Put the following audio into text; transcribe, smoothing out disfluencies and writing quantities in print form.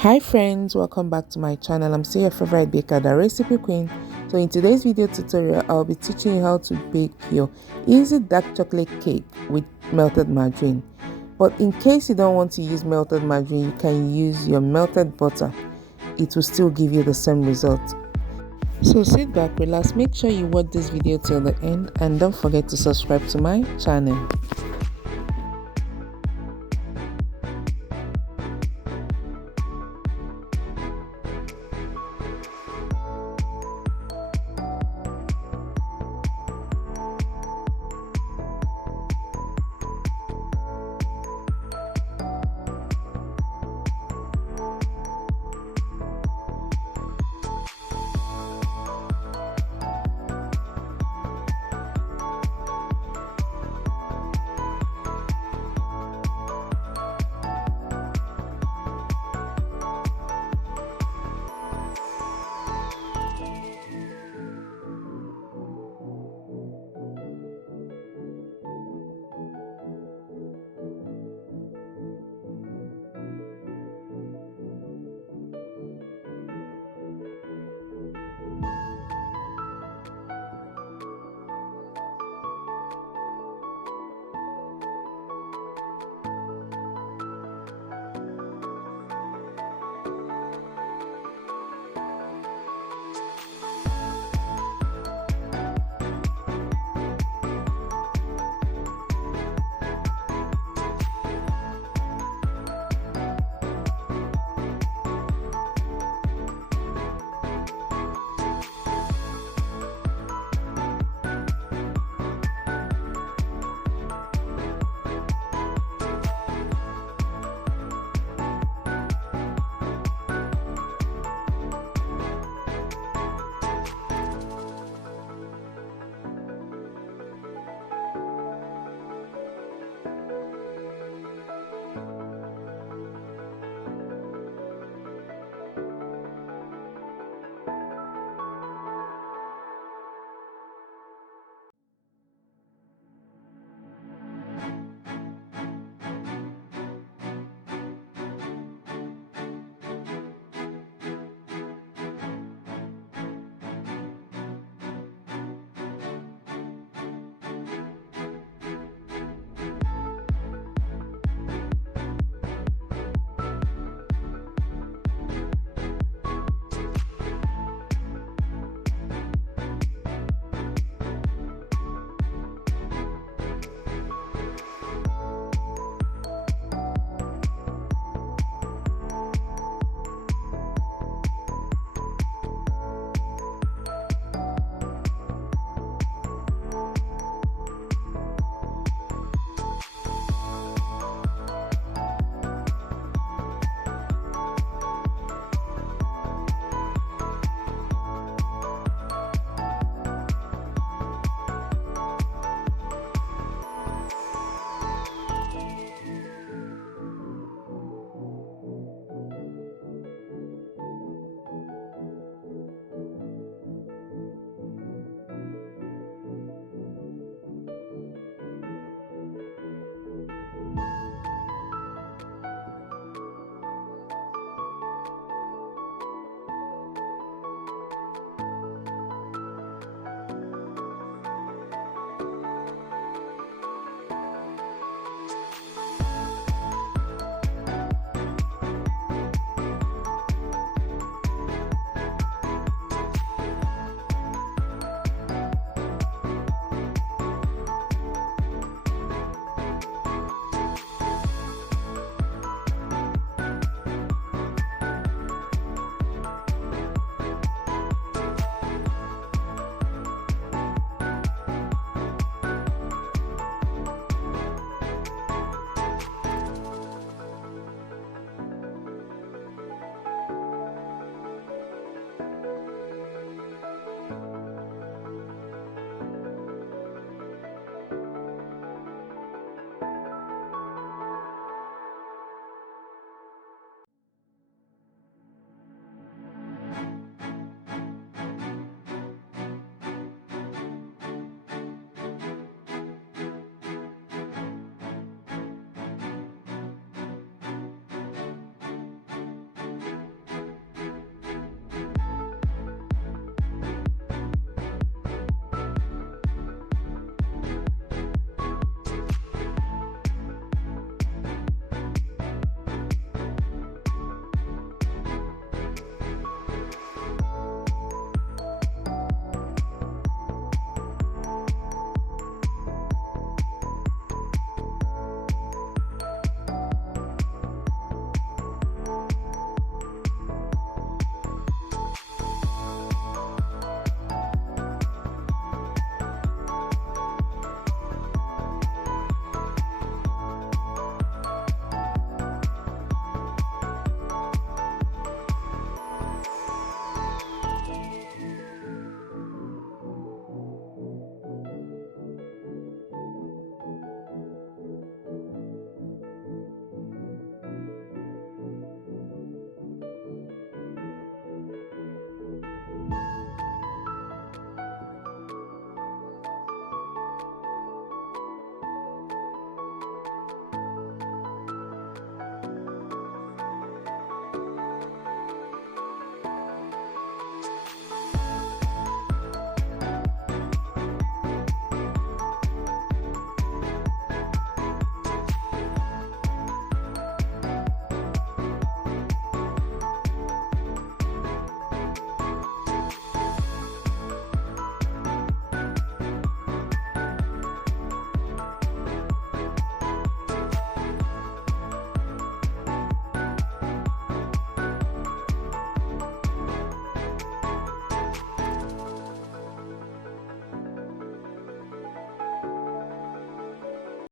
Hi friends, welcome back to my channel. I'm still your favorite baker, the recipe queen. So in today's video tutorial, I'll be teaching you how to bake your easy dark chocolate cake with melted margarine. But in case you don't want to use melted margarine, you can use your melted butter. It will still give you the same result. So sit back, relax, make sure you watch this video till the end, and don't forget to subscribe to my channel.